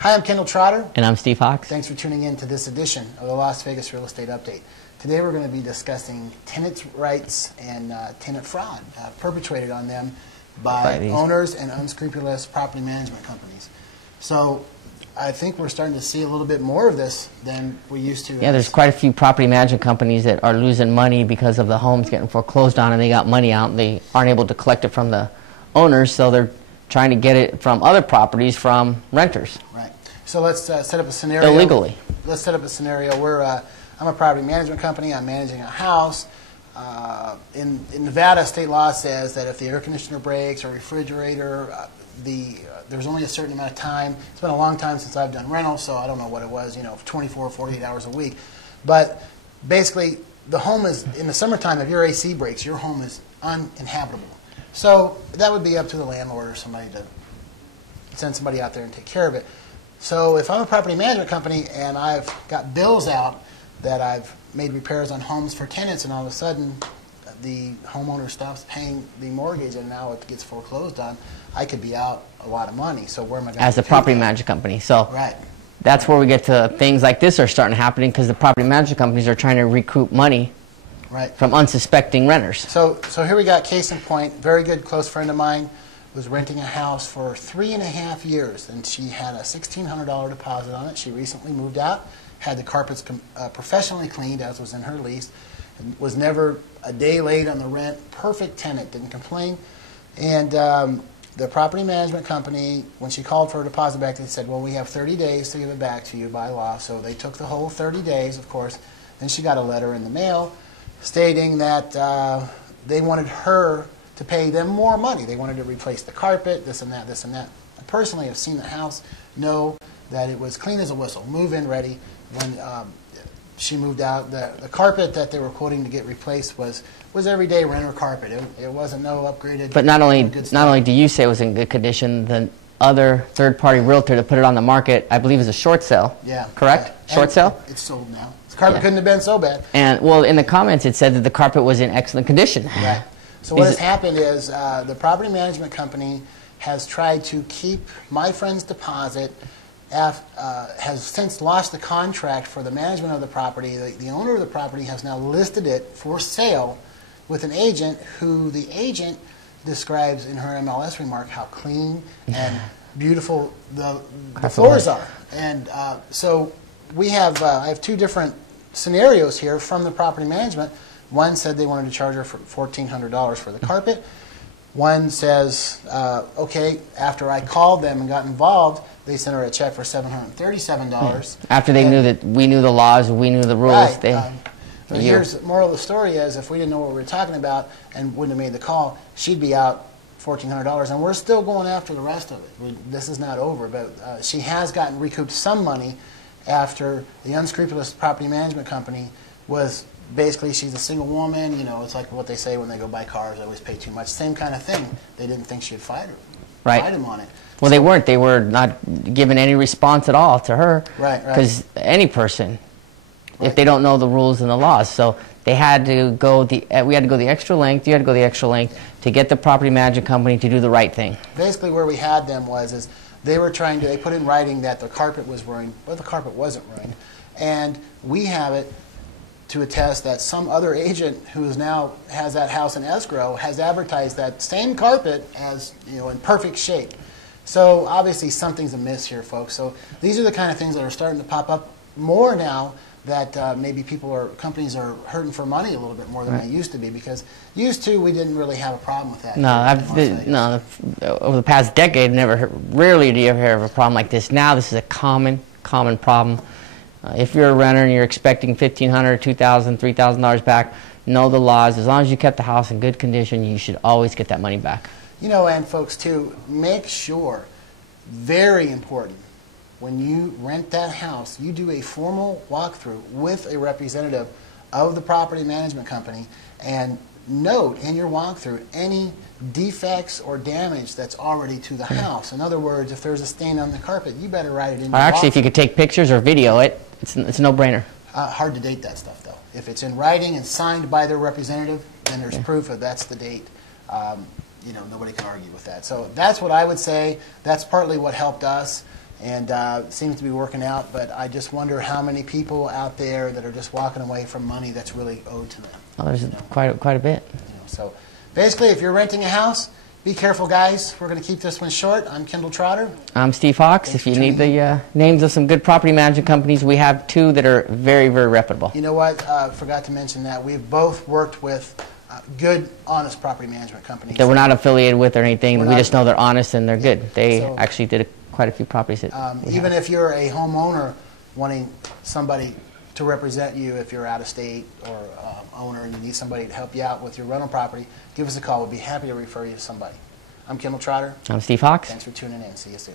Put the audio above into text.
Hi, I'm Kendall Trotter. And I'm Steve Hawks. Thanks for tuning in to this edition of the Las Vegas Real Estate Update. Today we're going to be discussing tenant rights and tenant fraud perpetrated on them by owners and unscrupulous property management companies. So I think we're starting to see a little bit more of this than we used to. Yeah, there's quite a few property management companies that are losing money because of the homes getting foreclosed on, and they got money out and they aren't able to collect it from the owners, so they're trying to get it from other properties from renters. Right. So let's set up a scenario. Illegally. Let's set up a scenario where I'm a property management company. I'm managing a house. In Nevada, state law says that if the air conditioner breaks or refrigerator, there's only a certain amount of time. It's been a long time since I've done rentals, so I don't know what it was, 24, 48 hours a week. But basically, the home is, in the summertime, if your AC breaks, your home is uninhabitable. So that would be up to the landlord or somebody to send somebody out there and take care of it. So if I'm a property management company and I've got bills out that I've made repairs on homes for tenants, and all of a sudden the homeowner stops paying the mortgage and now it gets foreclosed on, I could be out a lot of money. So where am I going to as a property management company? So right. That's where we get to things like this are starting happening, because the property management companies are trying to recoup money from unsuspecting renters. So here we got case in point. Very good close friend of mine was renting a house for 3.5 years, and she had a $1,600 deposit on it. She recently moved out, had the carpets professionally cleaned, as was in her lease, and was never a day late on the rent. Perfect tenant, didn't complain. And the property management company, when she called for her deposit back, they said, well, we have 30 days to give it back to you by law. So they took the whole 30 days, of course. Then she got a letter in the mail stating that they wanted her to pay them more money. They wanted to replace the carpet, this and that, this and that. I personally have seen the house, know that it was clean as a whistle, move-in ready. When she moved out, the carpet that they were quoting to get replaced was everyday renter carpet. It wasn't no upgraded. But not only do you say it was in good condition, the other third-party realtor to put it on the market, I believe, is a short sale. Yeah. Correct? Yeah. Short sale? It's sold now. The carpet couldn't have been so bad. And, well, in the comments it said that the carpet was in excellent condition. Right. So what has happened is the property management company has tried to keep my friend's deposit, has since lost the contract for the management of the property. The owner of the property has now listed it for sale with an agent who the agent describes in her MLS remark how clean and beautiful the floors are. And so we have, I have two different scenarios here from the property management. One said they wanted to charge her for $1,400 for the carpet. One says, okay, after I called them and got involved, they sent her a check for $737. After they knew that we knew the laws, we knew the rules. Right. Here's the moral of the story is, if we didn't know what we were talking about and wouldn't have made the call, she'd be out $1,400, and we're still going after the rest of it. This is not over, but she has gotten recouped some money after the unscrupulous property management company was basically, she's a single woman, it's like what they say when they go buy cars, they always pay too much. Same kind of thing. They didn't think she'd fight him on it. Well, they weren't. They were not giving any response at all to her. Right. Because any person, if they don't know the rules and the laws, so they had to go we had to go the extra length, you had to go the extra length to get the property management company to do the right thing. Basically where we had them is they were trying to, they put in writing that the carpet was ruined, but the carpet wasn't ruined. And we have it to attest that some other agent who now has that house in escrow has advertised that same carpet as, in perfect shape. So obviously something's amiss here, folks. So these are the kind of things that are starting to pop up more now, that maybe companies are hurting for money a little bit more than they used to be, because used to we didn't really have a problem with that. No, over the past decade, rarely do you ever hear of a problem like this. Now this is a common problem. If you're a renter and you're expecting $1,500, $2,000, $3,000 back, know the laws. As long as you kept the house in good condition, you should always get that money back. And folks, too, make sure, very important, when you rent that house, you do a formal walkthrough with a representative of the property management company, and note in your walkthrough any defects or damage that's already to the house. In other words, if there's a stain on the carpet, you better write it in your Actually, if you could take pictures or video it, it's a no-brainer. Hard to date that stuff, though. If it's in writing and signed by their representative, then there's proof that that's the date. Nobody can argue with that. So that's what I would say. That's partly what helped us. And it seems to be working out, but I just wonder how many people out there that are just walking away from money that's really owed to them. Oh, there's quite a bit. So basically, if you're renting a house, be careful, guys. We're going to keep this one short. I'm Kendall Trotter. I'm Steve Hawks. If you need the names of some good property management companies, we have two that are very, very reputable. You know what? Forgot to mention that. We've both worked with good, honest property management companies. That we're not affiliated with or anything. We just know they're honest and they're good. They So, actually did quite a few properties. Even if you're a homeowner wanting somebody to represent you, if you're out of state or owner and you need somebody to help you out with your rental property, give us a call. We'll be happy to refer you to somebody. I'm Kendall Trotter. I'm Steve Hawks. Thanks for tuning in. See you soon.